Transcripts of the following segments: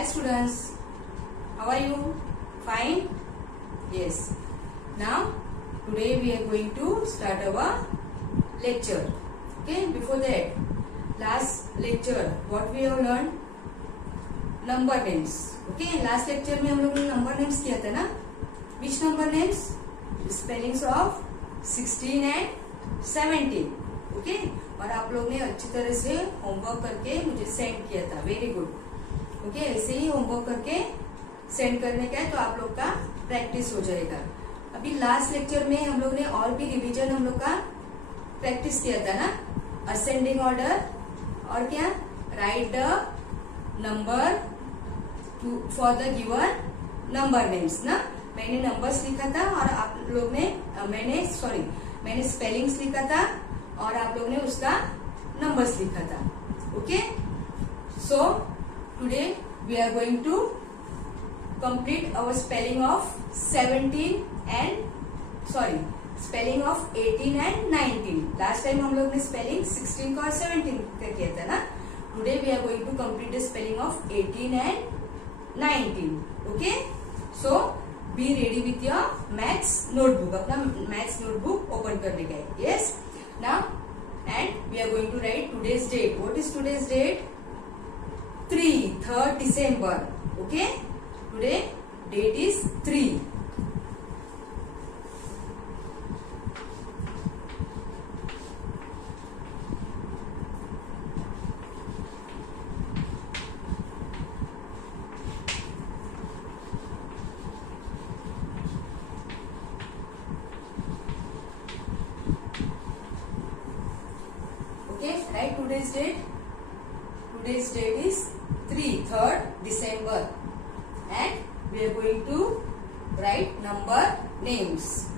Hi students, how are you? Fine? Yes. Now today we are going to start our lecture. Okay, before that, last lecture what we have learned? Number names. Okay, last lecture में हम लोग ने number names किया था ना? Which number names? Spellings of 16 and 17. ओके और आप लोग ने अच्छी तरह से होमवर्क करके मुझे सेंड किया था. Very good. ओके, ऐसे ही होमवर्क करके सेंड करने का है तो आप लोग का प्रैक्टिस हो जाएगा. अभी लास्ट लेक्चर में हम लोग ने और भी रिवीजन हम लोग का प्रैक्टिस किया था ना. असेंडिंग ऑर्डर और क्या, right the number for the given number names ना. मैंने नंबर्स लिखा था और आप लोग ने मैंने स्पेलिंग्स लिखा था और आप लोग ने उसका नंबर्स लिखा था. Okay, so today we are going to complete our spelling of 18 and 19. Last time हम लोग ने स्पेलिंग 16 का और 17 का किया था ना. Today we are going to complete the spelling of 18 and 19. Okay, so be ready with your maths notebook. अपना मैथ्स नोटबुक ओपन करने का है. Yes, now and we are going to write today's date. What is today's date? 3rd December. Okay, today date is 3. Okay, write today's date. Today's date is 3rd December and we are going to write number names.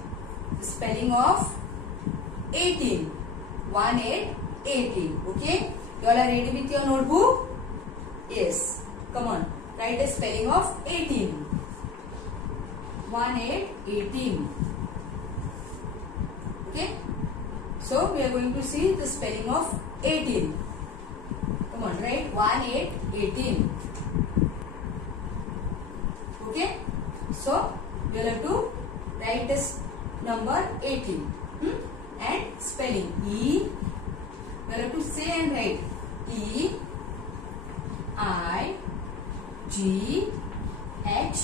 The spelling of 18. 18. Okay, you all are ready with your notebook? Yes, come on, write the spelling of 18. 18. Okay, so we are going to see the spelling of 18. Come on, write 18. Okay, so we will have to write this number 18 and spelling E. We will have to say and write E I G H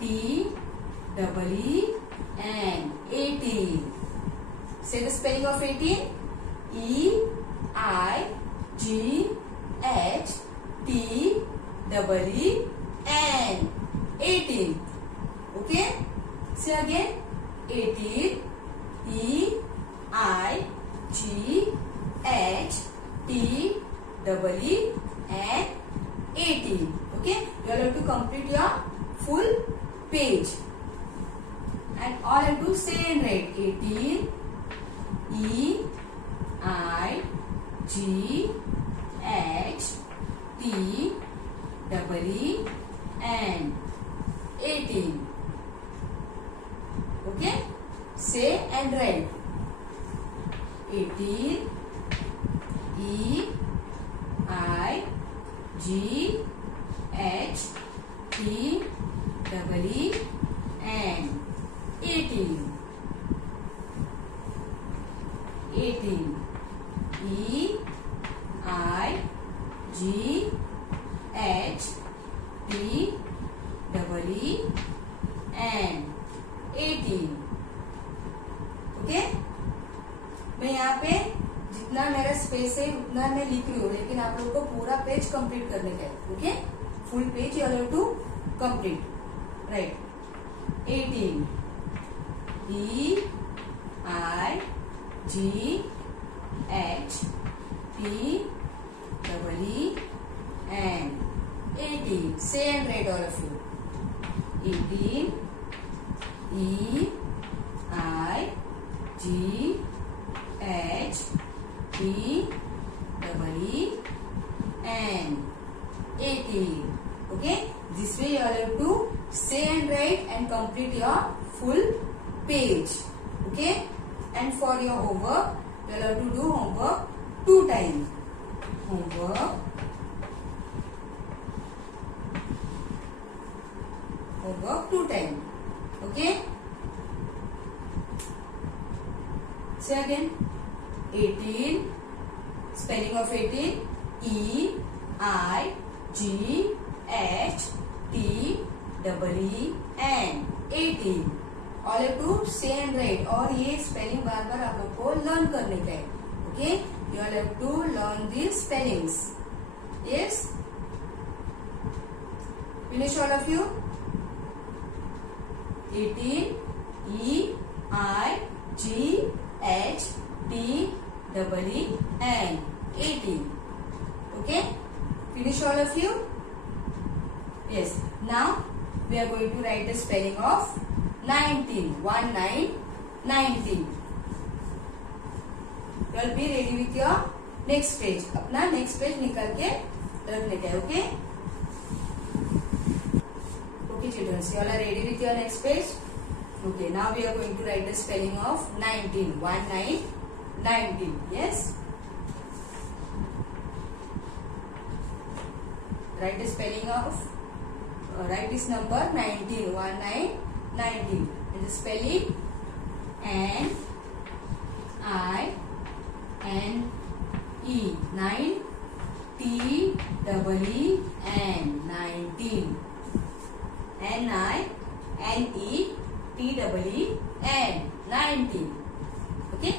T E N 18. Say the spelling of 18. E I G H T E N 18. Okay, say again. 18. E I G H T E N 18. Okay, you all have to complete your full page and all have to say and write 18. E I G H T E N 18. Okay, say and write 18. E I G H T E N 18. 18. E I G H T E N 18. ओके, मैं यहाँ पे जितना मेरा स्पेस है उतना मैं लिख रही हूँ, लेकिन आप लोगों को पूरा पेज कंप्लीट करने का है. Okay, full page you have to complete. Right 18. E I G H T E N 18. Say and write all of you. 18. E I G H T E N 18. Okay, this way you all have to say and write and complete your full page. Okay, and for your homework you will have to do homework 2 times. Homework homework 2 times. Okay. Say again. 18. Spelling of 18. E-I-G-H-T-E-E-N. 18. All have to say and write. और ये स्पेलिंग बार बार आप लोग को लर्न करने का है. Okay, you all have to learn the spellings. Yes, finish all of you. 18 E-I-G-H-T-E-E-N. 18. Okay, finish all of you. Yes, now we are going to write the spelling of 19. 19. You will be ready with your next page. अपना next page निकाल के रखने का है. Okay. Okay children, you all are ready with your next page. Okay, now we are going to write the spelling of 19. 19. Yes. Write the spelling of, write this number 19. 19. And the spelling N-I-N-E. 9 T-E-E-N. 19. N-I-N-E-T-E-E-N. 19. Okay.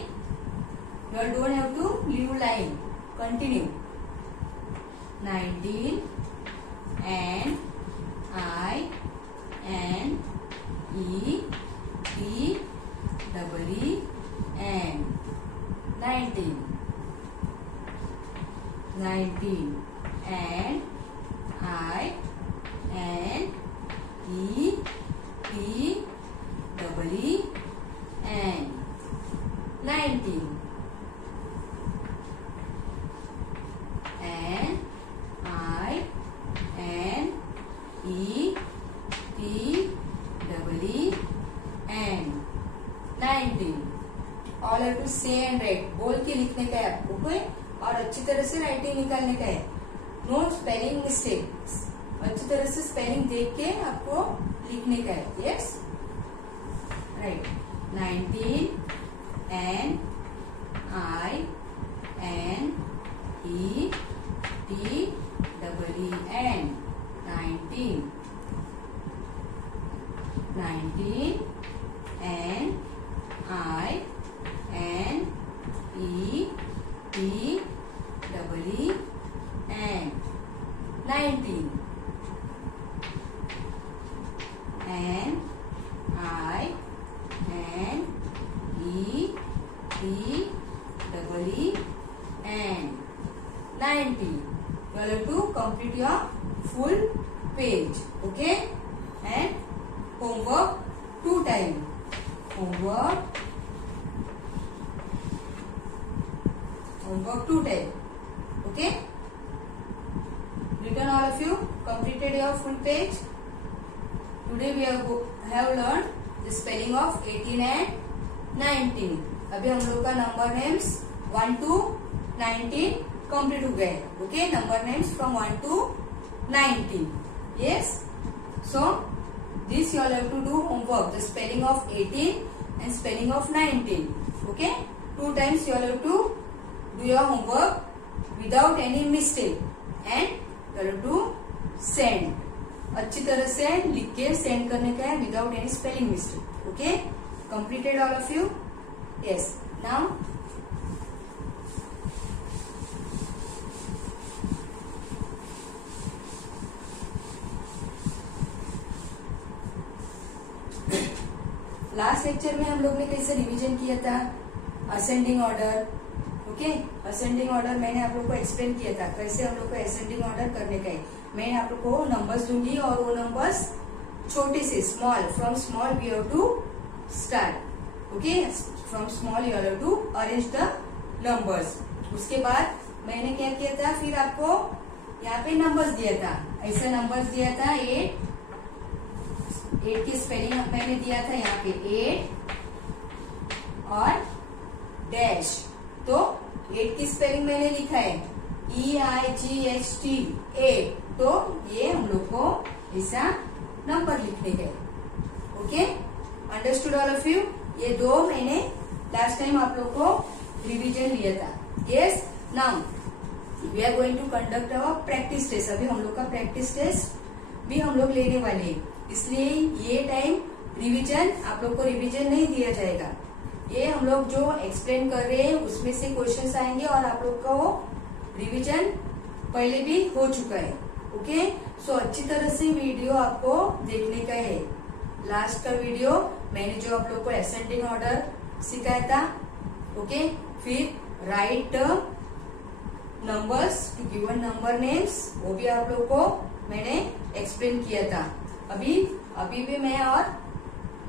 You all don't have to leave line. Continue. 19. N-I-N-E-T-E-E-N. 19. 19. N-I-N-E-T-E-E-N. 19. N-I-N-E-T-E-E-N. 19. All have to say and write. बोल के लिखने का है आपको. कोई और अच्छी तरह से राइटिंग निकालने का है. No spelling mistake. अच्छी तरह से स्पेलिंग देख के आपको लिखने का है. Yes, right. 19. N-I-N-E-T-E-E-N. 19. 19. N-I-N-E-T-E-E-N. 19. N-I-N-E-T-E-E-N. 90. You will have to complete your full page. Okay, and homework 2 times. Homework 2 times. Okay, written all of you completed your full page. Today we have learned the spelling of 18 and 19. अभी हम लोग का number names 1 to 19 कंप्लीट हो गए. Okay, number names from 1 to 19. Yes, so this you all have to do homework, the spelling of 18 and spelling of 19. Okay, 2 times you all have to do your homework without any mistake and you all have to send. अच्छी तरह से लिख के सेंड करने का है without any spelling mistake. Okay, completed all of you. Yes, now last lecture में हम लोग ने कैसे रिवीजन किया था. Ascending order. Okay, ascending order मैंने आप लोग को एक्सप्लेन किया था कैसे हम लोग को असेंडिंग ऑर्डर करने का है. मैं आप लोग को नंबर्स दूंगी और वो नंबर्स छोटे से small, from small we have to start. Okay, from small you have to arrange the numbers. उसके बाद मैंने क्या किया था, फिर आपको यहाँ पे नंबर्स दिया था. ऐसा नंबर्स दिया था 8 की स्पेलिंग मैंने दिया था यहाँ पे 8 और डैश. तो 8 की स्पेलिंग मैंने लिखा है EIGHT 8. तो ये हम लोग को ऐसा नंबर लिखने का है। Okay, understood all of you? ये दो मैंने लास्ट टाइम आप लोग को रिवीजन लिया था। Yes, now we are going to conduct our practice test. अभी हम लोग का प्रैक्टिस टेस्ट भी हम लोग लेने वाले हैं, इसलिए ये टाइम रिवीजन आप लोग को रिवीजन नहीं दिया जाएगा। ये हम लोग जो एक्सप्लेन कर रहे हैं उसमें से क्वेश्चंस आएंगे और आप लोग का वो रिवीजन पहले भी हो चुका है। ओके, सो अच्छी तरह से वीडियो आपको देखने का है। लास्ट का वीडियो मैंने जो आप लोग को असेंडिंग ऑर्डर सिखाया था। ओके, फिर write numbers to given number names, वो भी आप लोग को मैंने एक्सप्लेन किया था। अभी भी मैं और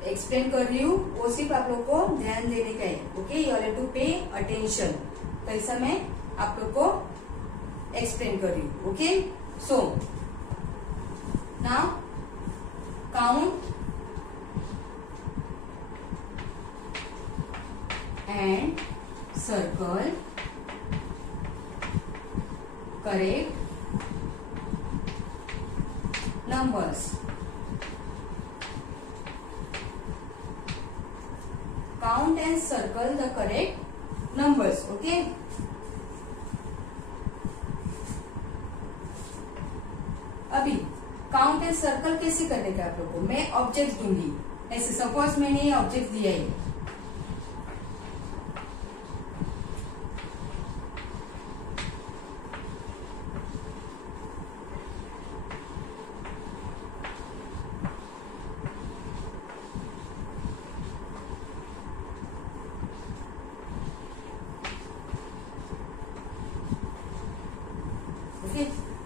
एक्सप्लेन कर रही हूँ, वो सिर्फ आप लोग को ध्यान देने का है। Okay, you have to pay attention. तो ऐसा मैं आप लोग को एक्सप्लेन कर रही हूँ। Okay, so now count and circle correct numbers. Count and circle the correct numbers. Okay. अभी काउंट एंड सर्कल कैसे करने का आप लोग को मैं ऑब्जेक्ट दूंगी। ऐसे सपोज मैंने ये ऑब्जेक्ट दिया है,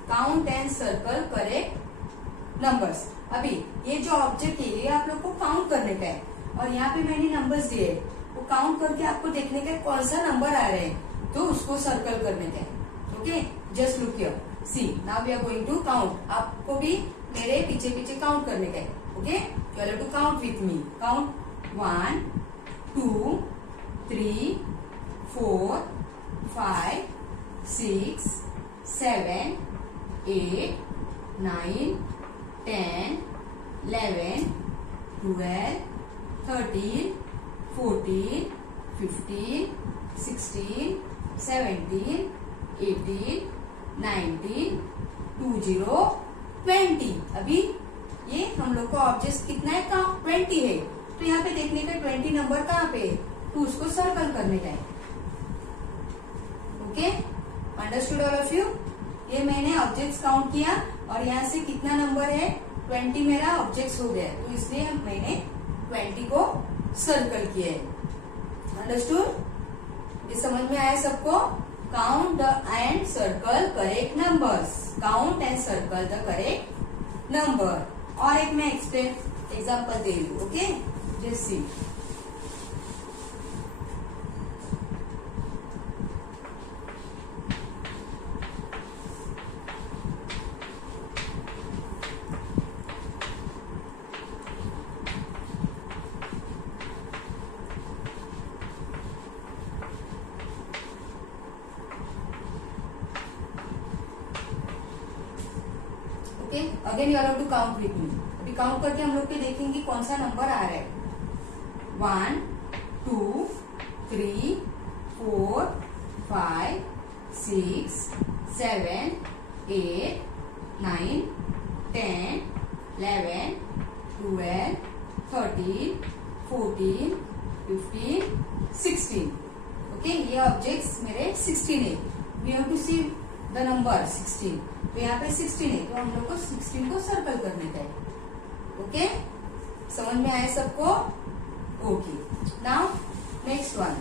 count and circle correct numbers. अभी ये जो ऑब्जेक्ट है ये आप लोग को काउंट करने का है और यहाँ पे मैंने नंबर्स दिए, वो काउंट करके आपको देखने का कौन सा नंबर आ रहे हैं, तो उसको सर्कल करने का है। Okay, just look here, see now we are going to count. आपको भी मेरे पीछे पीछे काउंट करने का है। Okay, you have to count with me. Count 1 2 3 4 5 6 7 8 9 10 11 12 13 14 15 16 17 18 19 20 20। अभी ये हम लोग का ऑब्जेक्ट कितना है, कहाँ 20 है, तो यहाँ पे देखने का 20 नंबर कहाँ पे है, तो उसको सर्कल करने का है। Okay, understood all of you? ये मैंने ऑब्जेक्ट्स काउंट किया और यहाँ से कितना नंबर है 20 मेरा ऑब्जेक्ट्स हो गया, तो इसलिए मैंने 20 को सर्कल किया है। अंडरस्टूड? ये समझ में आया सबको? Count and circle correct numbers. Count and circle the correct number. और एक मैं एग्जाम्पल दे रही हूँ। Okay, just see. Okay, again you are to count with me. अभी काउंट करके हम लोग के देखेंगे कौन सा नंबर आ रहा है। 1 2 3 4 5 6 7 8 9 10 11 12 13 14 15 16। ओके, ये ऑब्जेक्ट्स मेरे 16 है। We have to see the number 16, तो यहाँ पे 16 है, तो हम लोग को 16 को सर्कल करने का है। ओके, समझ में आया सबको? Okay, now next one,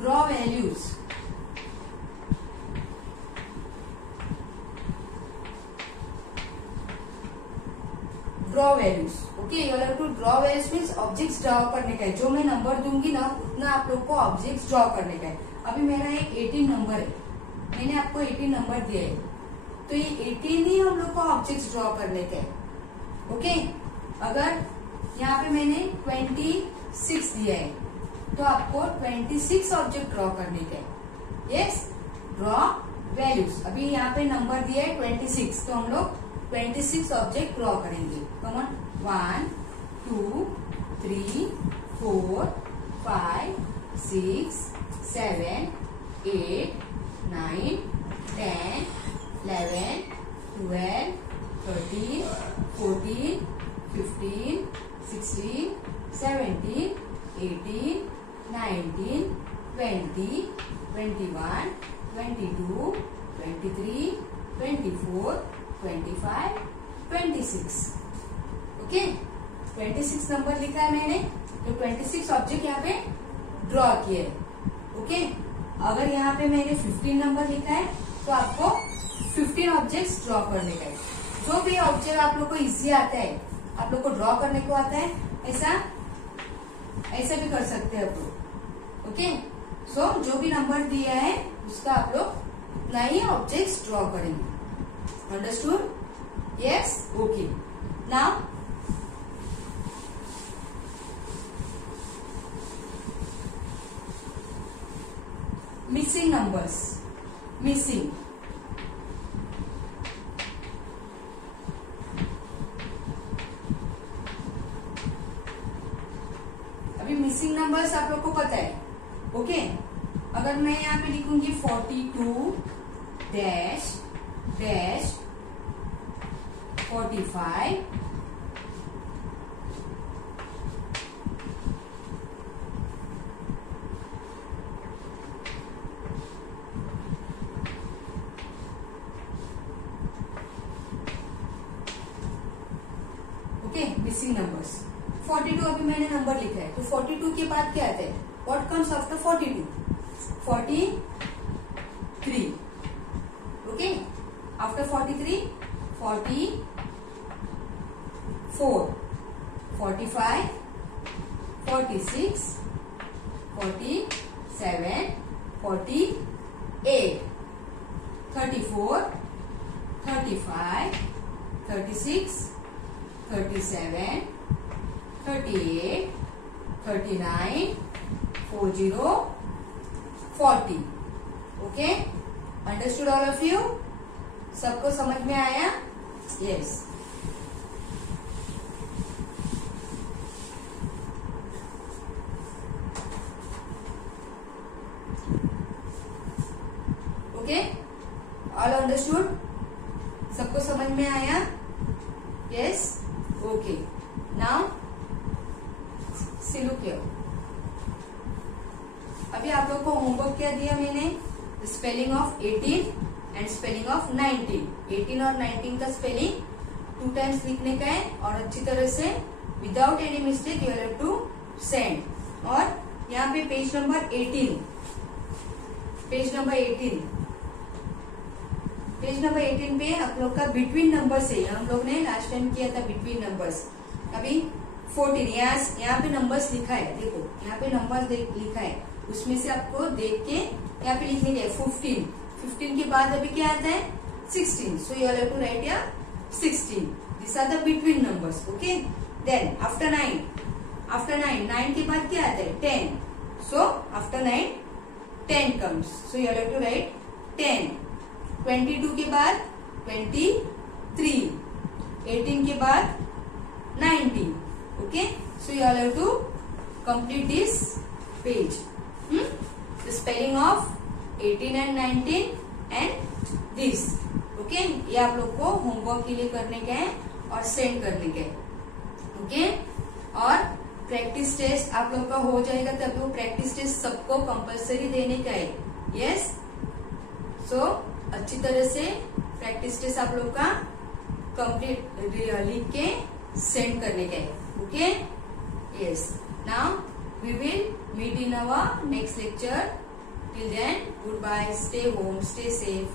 draw values. Draw values. Okay, you have to draw values means objects draw करने का है। जो मैं नंबर दूंगी ना उतना आप लोग को ऑब्जेक्ट्स ड्रॉ करने का है। अभी मेरा एक 18 नंबर है, मैंने आपको 18 नंबर दिया है, तो ये 18 ही हम लोग को ऑब्जेक्ट्स ड्रॉ करने का है। ओके, अगर यहाँ पे मैंने 26 दिया है, तो आपको 26 ऑब्जेक्ट ड्रॉ करने का है। Yes, draw values. अभी यहाँ पे नंबर दिया है 26, तो हम लोग 26 ऑब्जेक्ट ड्रॉ करेंगे। Come on, 1 2 3 4 5 6 7 8 9 10 11 12 13 14 15 16 17 18 19 20 21 22 23 24 25 26। ओके, 26 नंबर लिखा है मैंने, तो 26 ऑब्जेक्ट यहाँ पे ड्रॉ किए। ओके, अगर यहाँ पे मैंने 15 नंबर लिखा है तो आपको 15 ऑब्जेक्ट्स ड्रॉ करने का है। जो भी ऑब्जेक्ट आप लोग को इजी आता है, आप लोग को ड्रॉ करने को आता है, ऐसा भी कर सकते हैं आप लोग। ओके, सो जो भी नंबर दिया है उसका आप लोग नए ऑब्जेक्ट्स ड्रॉ करेंगे। Understood? Yes, okay. Now missing numbers, missing. अभी मिसिंग नंबर्स आप लोग को पता है। ओके, अगर मैं यहाँ पे लिखूंगी 42 dash dash 45 okay, missing numbers. 42 अभी मैंने नंबर लिखा है, तो 42 के बाद क्या आता है? What comes after 42? 43। Okay, after 43 44 45 46 47 48 34 35 36 37 38 39 40 40। Okay, understood all of you? सबको समझ में आया? यस। Okay, all understood? सबको समझ में आया? Yes, okay. Now see look here. अभी आप लोग को होमवर्क क्या दिया मैंने? Spelling of 18 and spelling of 19। 18 और 19 का स्पेलिंग 2 टाइम्स लिखने का है और अच्छी तरह से without any mistake you have to send. और यहाँ पे पेज नंबर 18, पेज नंबर 18 पे आप लोग का बिटवीन नंबर्स है। हम लोग ने लास्ट टाइम किया था बिटवीन नंबर्स। अभी 14 यहाँ पे नंबर्स लिखा है, देखो यहाँ पे नंबर्स लिखा है, उसमें से आपको देख के यहाँ पे लिखने का 15। 15 के बाद अभी क्या आता है? 16। So you have to write या 16। This are the between numbers. Okay, then after 9 के बाद क्या आता है? 10। So after 9 10 comes, so you have to write 10। 22 के बाद 23, 18 के बाद 19। Okay, so you have to complete this page. The spelling of 18 and 19 and this. Okay, ये आप लोग को होमवर्क के लिए करने का है और सेंड करने का है। ओके, और प्रैक्टिस टेस्ट आप लोग का हो जाएगा, तब वो प्रैक्टिस टेस्ट सबको कंपलसरी देने का है। यस, सो अच्छी तरह से प्रैक्टिस टेस्ट आप लोग का कंप्लीट लिख के सेंड करने का है। Okay, yes. Now we will meet in our next lecture. Till then, goodbye, stay home, stay safe.